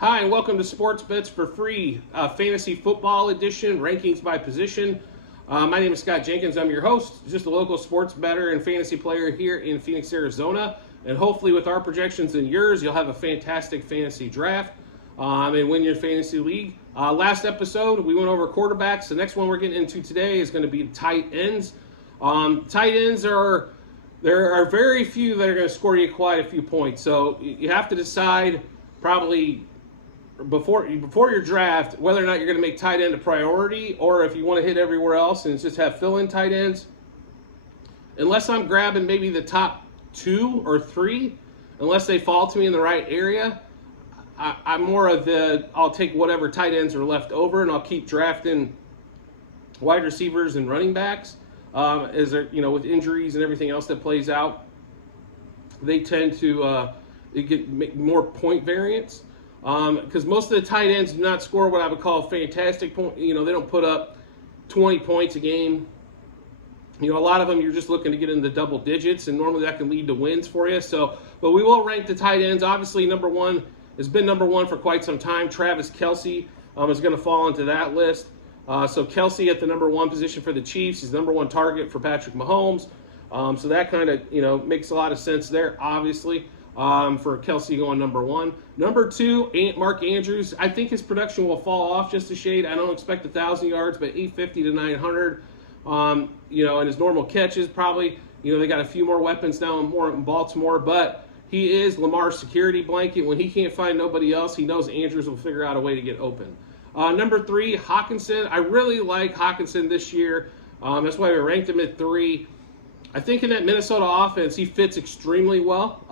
Hi, and welcome to Sports Bets for Free, Fantasy Football Edition, Rankings by Position. My name is Scott Jenkins. I'm your host, just a local sports bettor and fantasy player here in Phoenix, Arizona. And hopefully with our projections and yours, you'll have a fantastic fantasy draft and win your fantasy league. Last episode, we went over quarterbacks. The next one we're getting into today is going to be tight ends. Tight ends there are very few that are going to score you quite a few points. So you have to decide probably before your draft whether or not you're going to make tight end a priority, or if you want to hit everywhere else and just have fill-in tight ends. Unless I'm grabbing maybe the top 2 or 3, unless they fall to me in the right area, I'm more of I'll take whatever tight ends are left over and I'll keep drafting wide receivers and running backs. As they're, with injuries and everything else that plays out, they tend to get more point variance. Because most of the tight ends do not score what I would call fantastic point. They don't put up 20 points a game. A lot of them you're just looking to get in the double digits, and normally that can lead to wins for you. But we will rank the tight ends. Obviously, number one has been number one for quite some time. Travis Kelce is going to fall into that list. So Kelce at the number one position for the Chiefs. He's the number one target for Patrick Mahomes. So that kind of makes a lot of sense there, obviously. For Kelce going number one. Number two, Mark Andrews. I think his production will fall off just a shade. I don't expect 1,000 yards, but 850 to 900. And his normal catches probably. They got a few more weapons now in Baltimore, but he is Lamar's security blanket. When he can't find nobody else, he knows Andrews will figure out a way to get open. Number three, Hockenson. I really like Hockenson this year. That's why we ranked him at 3. I think in that Minnesota offense, he fits extremely well.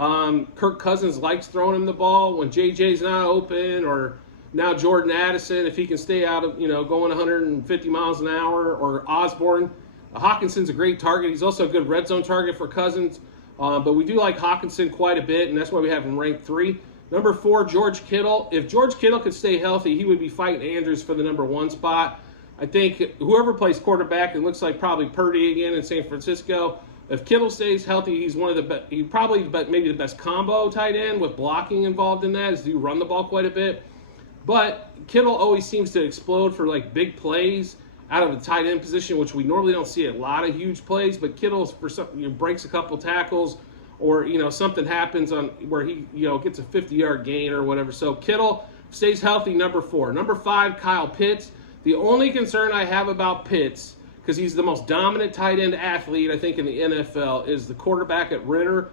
Kirk Cousins likes throwing him the ball when JJ's not open, or now Jordan Addison, if he can stay out of, going 150 miles an hour, or Osborne. Hawkinson's a great target. He's also a good red zone target for Cousins. But we do like Hockenson quite a bit, and that's why we have him ranked 3. Number 4, George Kittle. If George Kittle could stay healthy, he would be fighting Andrews for the number 1 spot. I think whoever plays quarterback, it looks like probably Purdy again in San Francisco. If Kittle stays healthy, he's one of the best. He probably maybe the best combo tight end with blocking involved in that. Is do run the ball quite a bit, but Kittle always seems to explode for like big plays out of the tight end position, which we normally don't see a lot of huge plays. But Kittle for some breaks a couple tackles, or something happens on where he gets a 50-yard gain or whatever. So Kittle stays healthy. Number 4. Number 5, Kyle Pitts. The only concern I have about Pitts, because he's the most dominant tight end athlete, I think, in the NFL, is the quarterback at Ritter.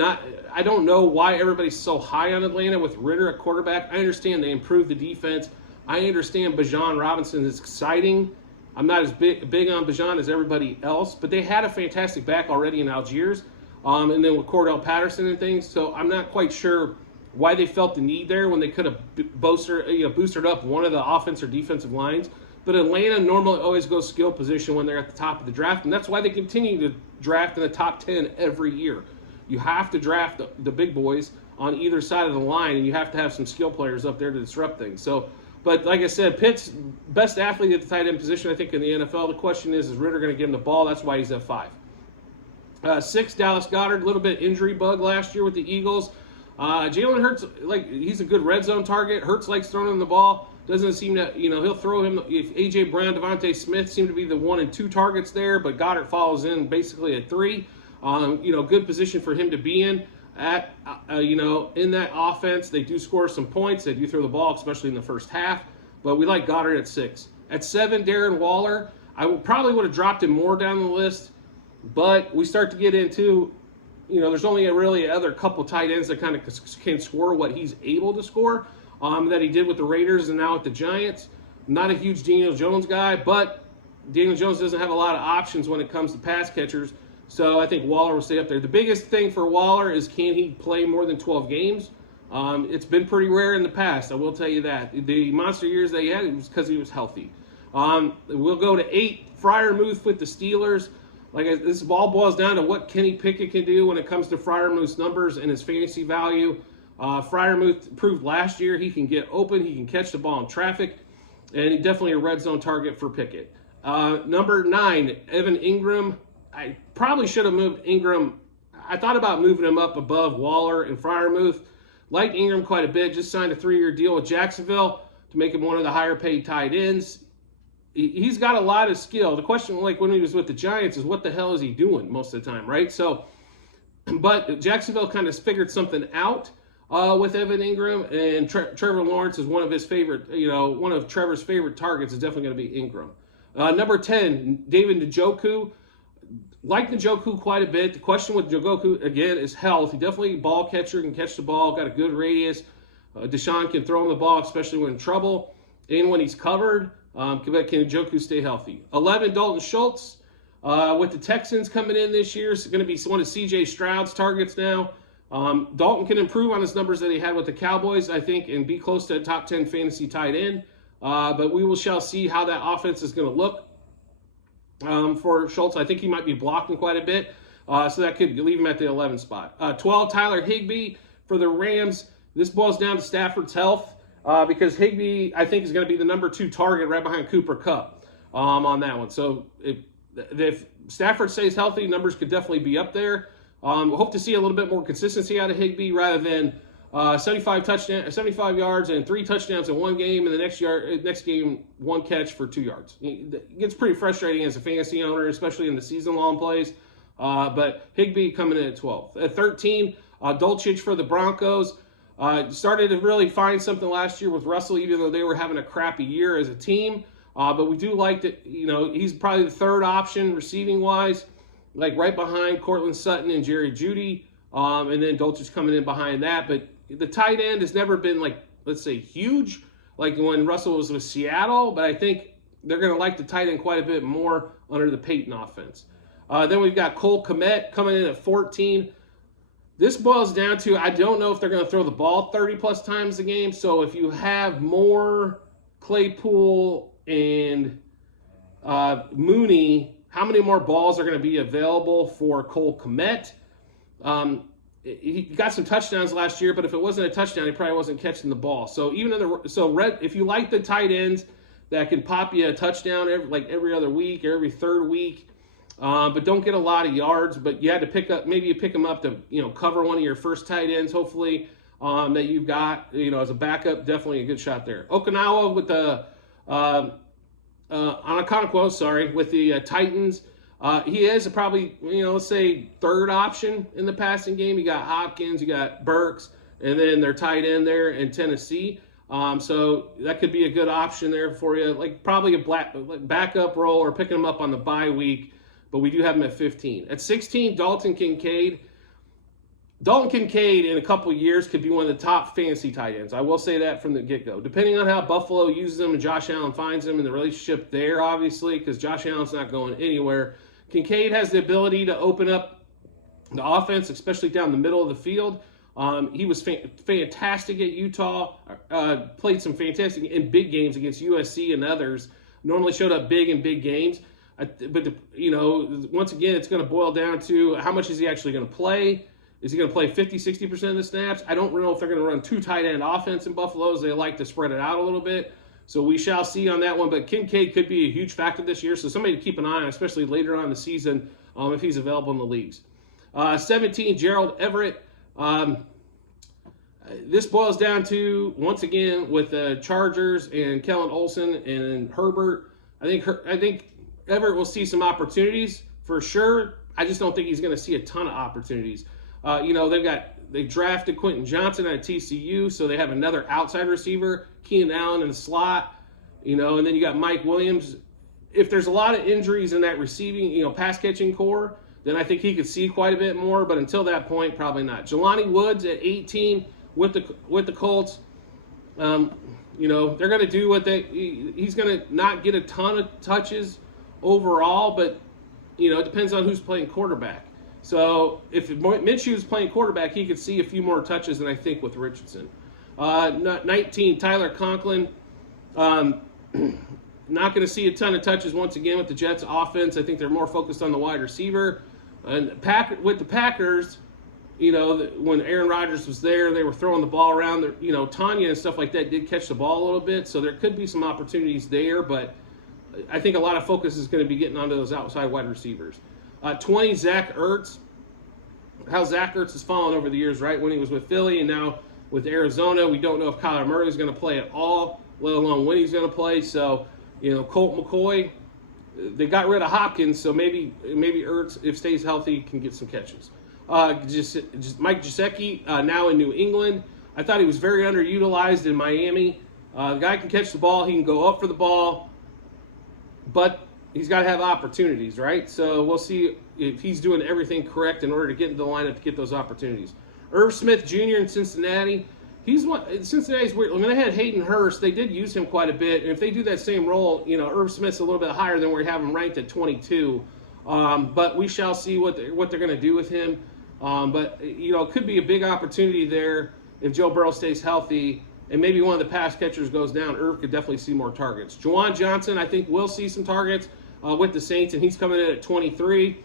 I don't know why everybody's so high on Atlanta with Ritter at quarterback. I understand they improved the defense. I understand Bijan Robinson is exciting. I'm not as big on Bijan as everybody else, but they had a fantastic back already in Algiers, and then with Cordell Patterson and things. So I'm not quite sure why they felt the need there when they could have boosted up one of the offensive or defensive lines. But Atlanta normally always goes skill position when they're at the top of the draft, and that's why they continue to draft in the top 10 every year. You have to draft the big boys on either side of the line, and you have to have some skill players up there to disrupt things. So, but like I said, Pitt's best athlete at the tight end position, I think, in the NFL. The question is Ritter going to give him the ball? That's why he's at 5. 6, Dallas Goedert, a little bit injury bug last year with the Eagles. Jalen Hurts, he's a good red zone target. Hurts likes throwing him the ball. Doesn't seem to, he'll throw him. If A.J. Brown, Devontae Smith seem to be the 1 and 2 targets there, but Goddard follows in basically at 3. Good position for him to be in. In that offense, they do score some points. They do throw the ball, especially in the first half. But we like Goddard at 6. At 7, Darren Waller. I probably would have dropped him more down the list, but we start to get into, there's only really other couple tight ends that kind of can score what he's able to score. That he did with the Raiders and now with the Giants. Not a huge Daniel Jones guy, but Daniel Jones doesn't have a lot of options when it comes to pass catchers, so I think Waller will stay up there. The biggest thing for Waller is, can he play more than 12 games? It's been pretty rare in the past, I will tell you that. The monster years they had, it was because he was healthy. We'll go to 8, Freiermuth with the Steelers. This all boils down to what Kenny Pickett can do when it comes to Freiermuth's numbers and his fantasy value. Freiermuth proved last year he can get open, he can catch the ball in traffic, and he's definitely a red zone target for Pickett. Number 9, Evan Ingram. I probably should have moved Ingram. I thought about moving him up above Waller and Freiermuth. Like Ingram quite a bit. Just signed a 3-year deal with Jacksonville to make him one of the higher paid tight ends. He's got a lot of skill. The question, like when he was with the Giants, is what the hell is he doing most of the time, right? So, but Jacksonville kind of figured something out with Evan Ingram, and Trevor Lawrence is one of his favorite, one of Trevor's favorite targets is definitely going to be Ingram. Number 10, David Njoku. Like Njoku quite a bit. The question with Njoku, again, is health. He definitely a ball catcher, can catch the ball, got a good radius. Deshaun can throw him the ball, especially when in trouble and when he's covered. Can Njoku stay healthy? 11, Dalton Schultz. With the Texans coming in this year, it's going to be one of C.J. Stroud's targets now. Dalton can improve on his numbers that he had with the Cowboys, I think, and be close to a top 10 fantasy tight end. But we shall see how that offense is going to look for Schultz. I think he might be blocking quite a bit, so that could leave him at the 11 spot. 12, Tyler Higbee for the Rams. This boils down to Stafford's health because Higbee, I think, is going to be the number 2 target right behind Cooper Kupp on that one. So if Stafford stays healthy, numbers could definitely be up there. Hope to see a little bit more consistency out of Higbee rather than 75 yards and 3 touchdowns in one game, and the next game 1 catch for 2 yards. It gets pretty frustrating as a fantasy owner, especially in the season-long plays. But Higbee coming in at 12. At 13, Dulcich for the Broncos. Started to really find something last year with Russell, even though they were having a crappy year as a team. But we do like that, he's probably the 3rd option receiving-wise, like right behind Cortland Sutton and Jerry Jeudy. And then Dulcich coming in behind that. But the tight end has never been, let's say, huge, like when Russell was with Seattle. But I think they're going to like the tight end quite a bit more under the Peyton offense. Then we've got Cole Kmet coming in at 14. This boils down to, I don't know if they're going to throw the ball 30-plus times a game. So if you have more Claypool and Mooney, how many more balls are going to be available for Cole Kmet? He got some touchdowns last year, but if it wasn't a touchdown, he probably wasn't catching the ball. So if you like the tight ends that can pop you a touchdown every other week or every 3rd week, but don't get a lot of yards, but you had to pick them up to cover one of your first tight ends, hopefully that you've got as a backup, definitely a good shot there. Okinawa with the Okonkwo, with the Titans. He is probably, let's say 3rd option in the passing game. You got Hopkins, you got Burks, and then their tight end there in Tennessee. So that could be a good option there for you, probably a backup role or picking him up on the bye week. But we do have him at 15. At 16, Dalton Kincaid. Dalton Kincaid in a couple of years could be one of the top fantasy tight ends. I will say that from the get-go. Depending on how Buffalo uses him and Josh Allen finds him and the relationship there, obviously, because Josh Allen's not going anywhere. Kincaid has the ability to open up the offense, especially down the middle of the field. He was fantastic at Utah, played some fantastic in big games against USC and others. Normally showed up big in big games. But once again, it's going to boil down to how much is he actually going to play. Is he going to play 50, 60% of the snaps? I don't know if they're going to run 2 tight end offense in Buffalo. They like to spread it out a little bit. So we shall see on that one. But Kincaid could be a huge factor this year. So somebody to keep an eye on, especially later on in the season, if he's available in the leagues. 17, Gerald Everett. This boils down to, once again, with the Chargers and Kellen Olsen and Herbert. I think Everett will see some opportunities for sure. I just don't think he's going to see a ton of opportunities. They drafted Quentin Johnson at TCU, so they have another outside receiver, Keenan Allen in the slot, and then you got Mike Williams. If there's a lot of injuries in that receiving, pass catching core, then I think he could see quite a bit more. But until that point, probably not. Jelani Woods at 18 with the Colts. They're going to do what he's going to not get a ton of touches overall, but it depends on who's playing quarterback. So if Minshew is playing quarterback, he could see a few more touches than I think with Richardson. 19, Tyler Conklin. Not going to see a ton of touches once again with the Jets offense. I think they're more focused on the wide receiver. And with the Packers, when Aaron Rodgers was there, they were throwing the ball around. Tanya and stuff like that did catch the ball a little bit, so there could be some opportunities there. But I think a lot of focus is going to be getting onto those outside wide receivers. 20, Zach Ertz. How Zach Ertz has fallen over the years, right? When he was with Philly and now with Arizona. We don't know if Kyler Murray is going to play at all, let alone when he's going to play. So, Colt McCoy, they got rid of Hopkins, so maybe Ertz, if stays healthy, can get some catches. Just Mike Gesicki, now in New England. I thought he was very underutilized in Miami. The guy can catch the ball. He can go up for the ball, but he's got to have opportunities, right? So we'll see if he's doing everything correct in order to get into the lineup to get those opportunities. Irv Smith Jr. in Cincinnati. Cincinnati's weird. When they had Hayden Hurst, they did use him quite a bit. And if they do that same role, Irv Smith's a little bit higher than we have him ranked at 22. But we shall see what they're going to do with him. But it could be a big opportunity there if Joe Burrow stays healthy and maybe one of the pass catchers goes down. Irv could definitely see more targets. Juwan Johnson, I think, will see some targets with the Saints, and he's coming in at 23.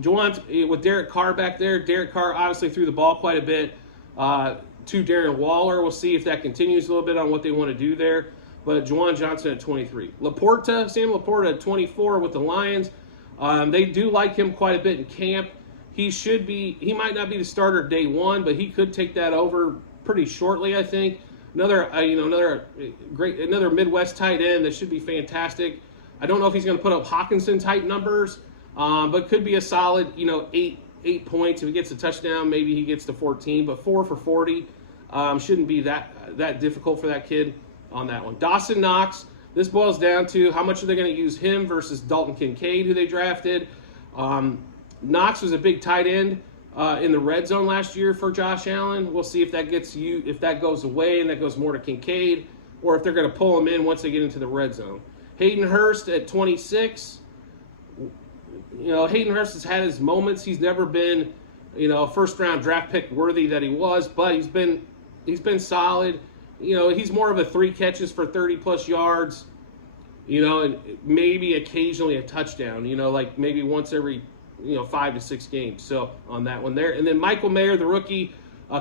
Juwan, with Derek Carr back there, Derek Carr obviously threw the ball quite a bit to Darren Waller. We'll see if that continues a little bit on what they want to do there. But Juwan Johnson at 23. Sam Laporta at 24 with the Lions. They do like him quite a bit in camp. He might not be the starter day one, but he could take that over pretty shortly, I think. Another Midwest tight end that should be fantastic. I don't know if he's going to put up Hawkinson type numbers, but could be a solid, 8 points. If he gets a touchdown, maybe he gets to 14, but 4 for 40 shouldn't be that difficult for that kid on that one. Dawson Knox. This boils down to how much are they going to use him versus Dalton Kincaid, who they drafted. Knox was a big tight end in the red zone last year for Josh Allen. We'll see if that goes away and that goes more to Kincaid, or if they're going to pull him in once they get into the red zone. Hayden Hurst at 26. Hayden Hurst has had his moments. He's never been, first-round draft pick worthy that he was, but he's been solid. He's more of a 3 catches for 30-plus yards, and maybe occasionally a touchdown, like maybe once every, 5 to 6 games. So on that one there. And then Michael Mayer, the rookie,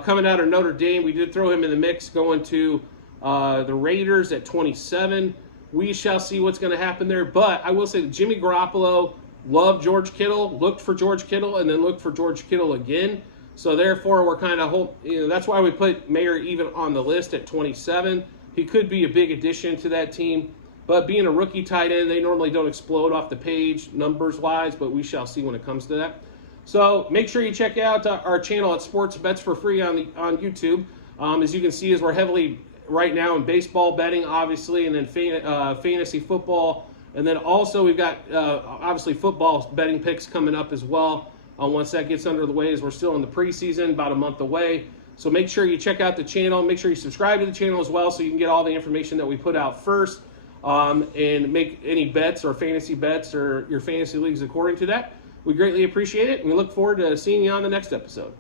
coming out of Notre Dame. We did throw him in the mix going to the Raiders at 27. We shall see what's going to happen there. But I will say that Jimmy Garoppolo loved George Kittle, looked for George Kittle, and then looked for George Kittle again. So therefore, we're kind of that's why we put Mayer even on the list at 27. He could be a big addition to that team. But being a rookie tight end, they normally don't explode off the page numbers-wise, but we shall see when it comes to that. So make sure you check out our channel at Sports Bets for Free on YouTube. As you can see, we're heavily right now in baseball betting, obviously, and then fantasy football. And then also we've got, obviously, football betting picks coming up as well. Once that gets under the way, as we're still in the preseason, about a month away. So make sure you check out the channel. Make sure you subscribe to the channel as well so you can get all the information that we put out first. And make any bets or fantasy bets or your fantasy leagues according to that. We greatly appreciate it, and we look forward to seeing you on the next episode.